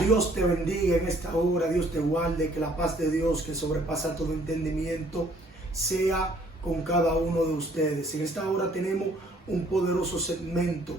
Dios te bendiga en esta hora, Dios te guarde, que la paz de Dios que sobrepasa todo entendimiento sea con cada uno de ustedes. En esta hora tenemos un poderoso segmento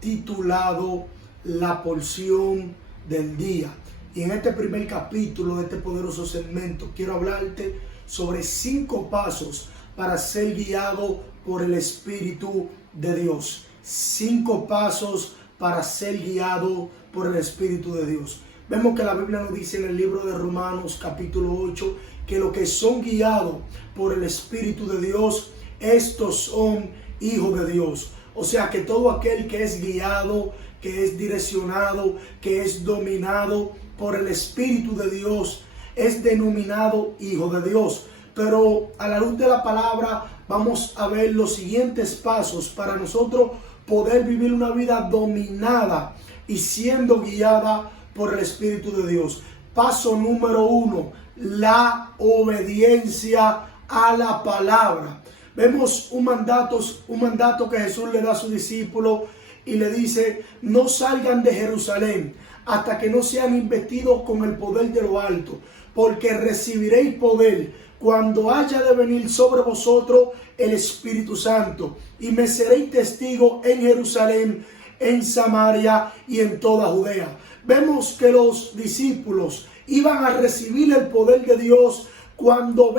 titulado La Porción del Día. Y en este primer capítulo de este poderoso segmento quiero hablarte sobre 5 pasos para ser guiado por el Espíritu de Dios. 5 pasos para ser guiado por el Espíritu de Dios. Vemos que la Biblia nos dice en el libro de Romanos capítulo 8 que los que son guiados por el Espíritu de Dios, estos son hijos de Dios. O sea que todo aquel que es guiado, que es direccionado, que es dominado por el Espíritu de Dios, es denominado hijo de Dios. Pero a la luz de la palabra vamos a ver los siguientes pasos para nosotros poder vivir una vida dominada y siendo guiada por el Espíritu de Dios. Paso número 1, la obediencia a la palabra. Vemos un mandato que Jesús le da a sus discípulos y le dice: no salgan de Jerusalén hasta que no sean investidos con el poder de lo alto, porque recibiréis poder cuando haya de venir sobre vosotros el Espíritu Santo, y me seréis testigos en Jerusalén, en Samaria y en toda Judea. Vemos que los discípulos iban a recibir el poder de Dios cuando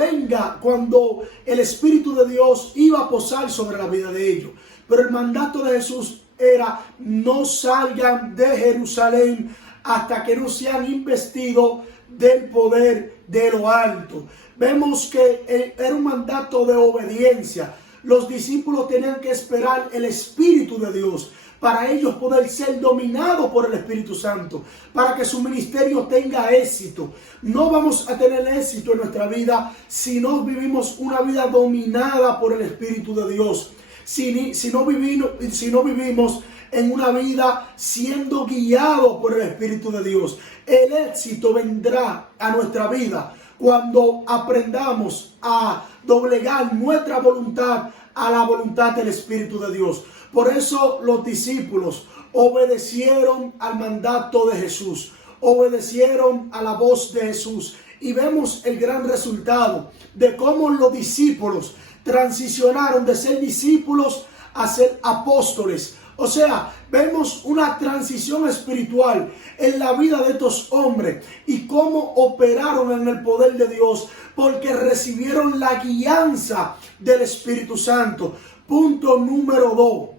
el Espíritu de Dios iba a posar sobre la vida de ellos. Pero el mandato de Jesús era: no salgan de Jerusalén hasta que no sean investidos del poder de lo alto. Vemos que era un mandato de obediencia. Los discípulos tenían que esperar el Espíritu de Dios para ellos poder ser dominados por el Espíritu Santo, para que su ministerio tenga éxito. No vamos a tener éxito en nuestra vida si no vivimos una vida dominada por el Espíritu de Dios. Si no vivimos en una vida siendo guiados por el Espíritu de Dios. El éxito vendrá a nuestra vida cuando aprendamos a doblegar nuestra voluntad a la voluntad del Espíritu de Dios. Por eso los discípulos obedecieron al mandato de Jesús, obedecieron a la voz de Jesús, y vemos el gran resultado de cómo los discípulos transicionaron de ser discípulos a ser apóstoles. O sea, vemos una transición espiritual en la vida de estos hombres y cómo operaron en el poder de Dios, porque recibieron la guianza del Espíritu Santo. Punto número 2.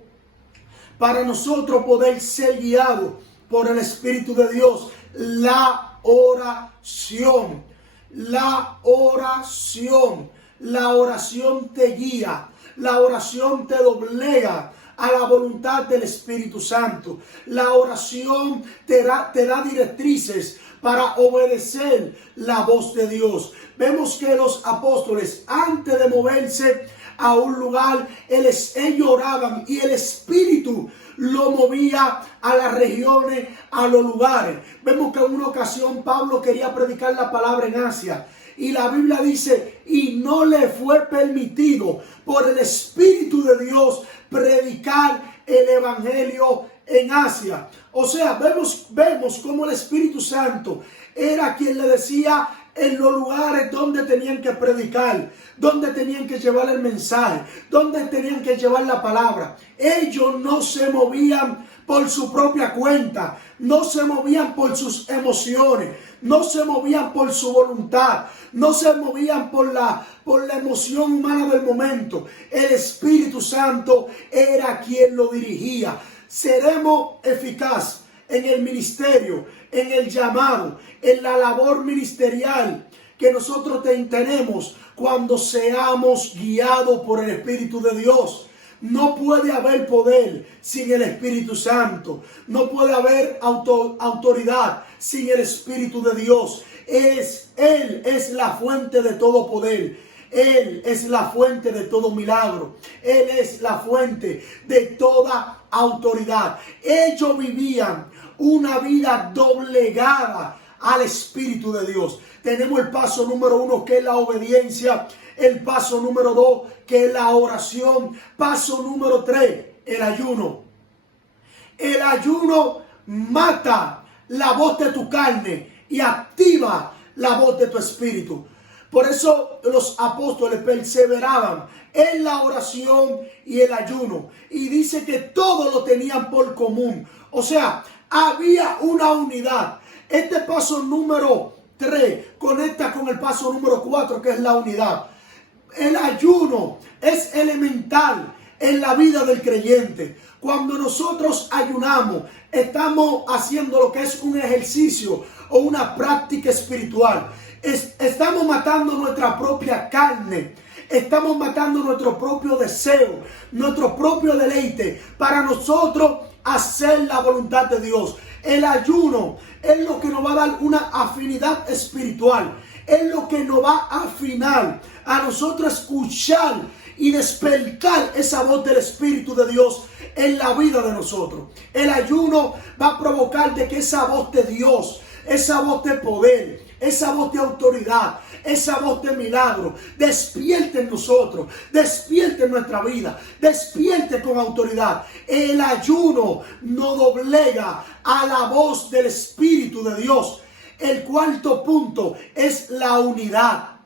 Para nosotros poder ser guiados por el Espíritu de Dios, la oración. La oración. La oración te guía. La oración te doblega a la voluntad del Espíritu Santo. La oración te da directrices para obedecer la voz de Dios. Vemos que los apóstoles, antes de moverse a un lugar, ellos oraban y el Espíritu lo movía a las regiones, a los lugares. Vemos que en una ocasión Pablo quería predicar la palabra en Asia. Y la Biblia dice: y no le fue permitido por el Espíritu de Dios predicar el Evangelio en Asia. O sea, vemos cómo el Espíritu Santo era quien le decía en los lugares donde tenían que predicar, donde tenían que llevar el mensaje, donde tenían que llevar la palabra. Ellos no se movían por su propia cuenta, no se movían por sus emociones, no se movían por su voluntad, no se movían por la emoción humana del momento. El Espíritu Santo era quien lo dirigía. Seremos eficaces en el ministerio, en el llamado, en la labor ministerial que nosotros tenemos cuando seamos guiados por el Espíritu de Dios. No puede haber poder sin el Espíritu Santo. No puede haber autoridad sin el Espíritu de Dios. Él es la fuente de todo poder. Él es la fuente de todo milagro. Él es la fuente de toda autoridad. Ellos vivían una vida doblegada al Espíritu de Dios. Tenemos el paso número 1, que es la obediencia. El paso número 2, que es la oración. Paso número 3, el ayuno. El ayuno mata la voz de tu carne y activa la voz de tu espíritu. Por eso los apóstoles perseveraban en la oración y el ayuno. Y dice que todos lo tenían por común. O sea, había una unidad. Este paso número 3 conecta con el paso número 4, que es la unidad. El ayuno es elemental en la vida del creyente. Cuando nosotros ayunamos, estamos haciendo lo que es un ejercicio o una práctica espiritual. Estamos matando nuestra propia carne. Estamos matando nuestro propio deseo, nuestro propio deleite para nosotros hacer la voluntad de Dios. El ayuno es lo que nos va a dar una afinidad espiritual. Es lo que nos va a afinar a nosotros escuchar y despertar esa voz del Espíritu de Dios en la vida de nosotros. El ayuno va a provocar de que esa voz de Dios, esa voz de poder, esa voz de autoridad, esa voz de milagro, despierte en nosotros, despierte en nuestra vida, despierte con autoridad. El ayuno no doblega a la voz del Espíritu de Dios. El cuarto punto es la unidad.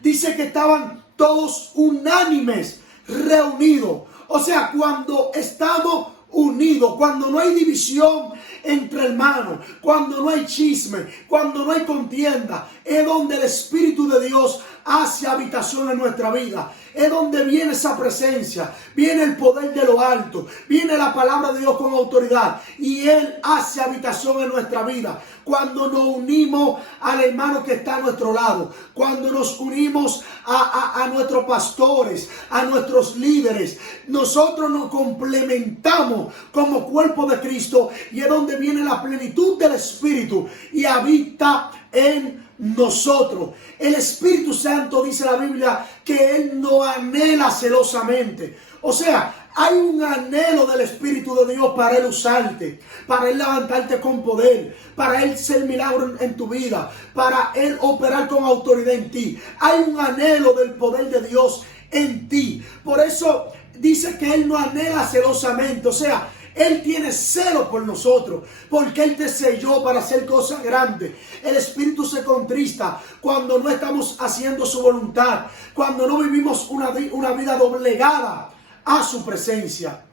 Dice que estaban todos unánimes, reunidos. O sea, cuando estamos unidos, cuando no hay división entre hermanos, cuando no hay chisme, cuando no hay contienda, es donde el Espíritu de Dios hace habitación en nuestra vida. Es donde viene esa presencia, viene el poder de lo alto, viene la palabra de Dios con autoridad y Él hace habitación en nuestra vida. Cuando nos unimos al hermano que está a nuestro lado, cuando nos unimos a nuestros pastores, a nuestros líderes, nosotros nos complementamos como cuerpo de Cristo y es donde viene la plenitud del Espíritu y habita en nosotros. El Espíritu Santo, dice la Biblia, que Él no anhela celosamente. O sea, hay un anhelo del Espíritu de Dios para Él usarte, para Él levantarte con poder, para Él ser milagro en tu vida, para Él operar con autoridad en ti. Hay un anhelo del poder de Dios en ti. Por eso dice que Él no anhela celosamente. O sea, Él tiene celo por nosotros, porque Él te selló para hacer cosas grandes. El Espíritu se contrista cuando no estamos haciendo su voluntad, cuando no vivimos una vida doblegada a su presencia.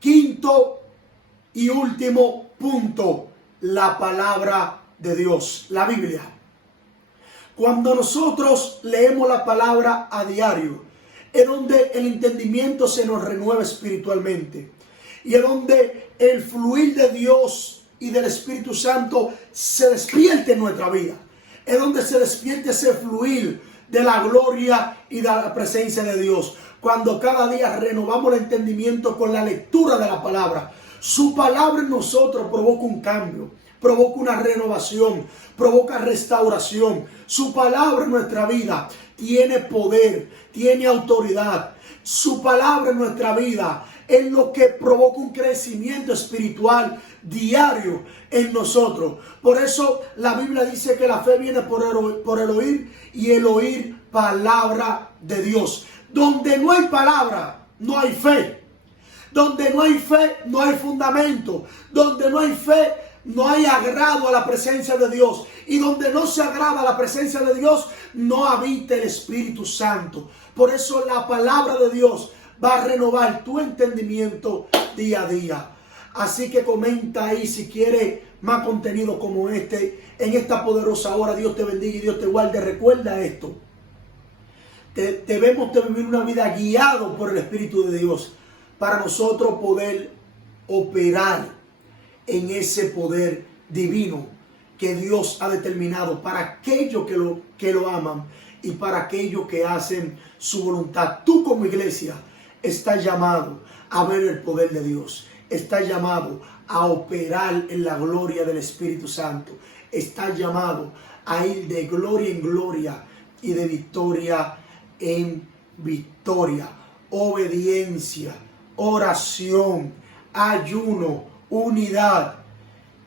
Quinto y último punto, la palabra de Dios, la Biblia. Cuando nosotros leemos la palabra a diario, es donde el entendimiento se nos renueva espiritualmente. Y es donde el fluir de Dios y del Espíritu Santo se despierte en nuestra vida. Es donde se despierte ese fluir de la gloria y de la presencia de Dios. Cuando cada día renovamos el entendimiento con la lectura de la palabra. Su palabra en nosotros provoca un cambio, provoca una renovación, provoca restauración. Su palabra en nuestra vida tiene poder, tiene autoridad. Su palabra en nuestra vida es lo que provoca un crecimiento espiritual diario en nosotros. Por eso la Biblia dice que la fe viene por el oír y el oír palabra de Dios. Donde no hay palabra, no hay fe. Donde no hay fe, no hay fundamento. Donde no hay fe, no hay agrado a la presencia de Dios. Y donde no se agrada a la presencia de Dios, no habita el Espíritu Santo. Por eso la palabra de Dios va a renovar tu entendimiento día a día. Así que comenta ahí si quieres más contenido como este. En esta poderosa hora, Dios te bendiga y Dios te guarde. Recuerda esto. Debemos de vivir una vida guiado por el Espíritu de Dios para nosotros poder operar en ese poder divino que Dios ha determinado para aquellos que lo aman y para aquellos que hacen su voluntad. Tú como iglesia estás llamado a ver el poder de Dios. Estás llamado a operar en la gloria del Espíritu Santo. Estás llamado a ir de gloria en gloria y de victoria en victoria. Obediencia, oración, ayuno, unidad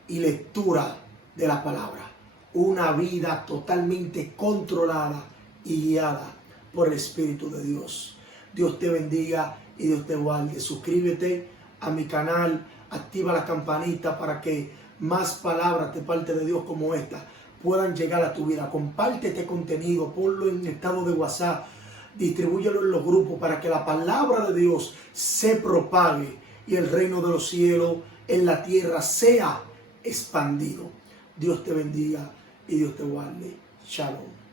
y lectura de la palabra. Una vida totalmente controlada y guiada por el Espíritu de Dios. Dios te bendiga y Dios te guarde. Suscríbete a mi canal, activa la campanita para que más palabras de parte de Dios como esta puedan llegar a tu vida. Comparte este contenido, ponlo en estado de WhatsApp, distribúyelo en los grupos para que la palabra de Dios se propague y el reino de los cielos en la tierra sea expandido. Dios te bendiga y Dios te guarde. Shalom.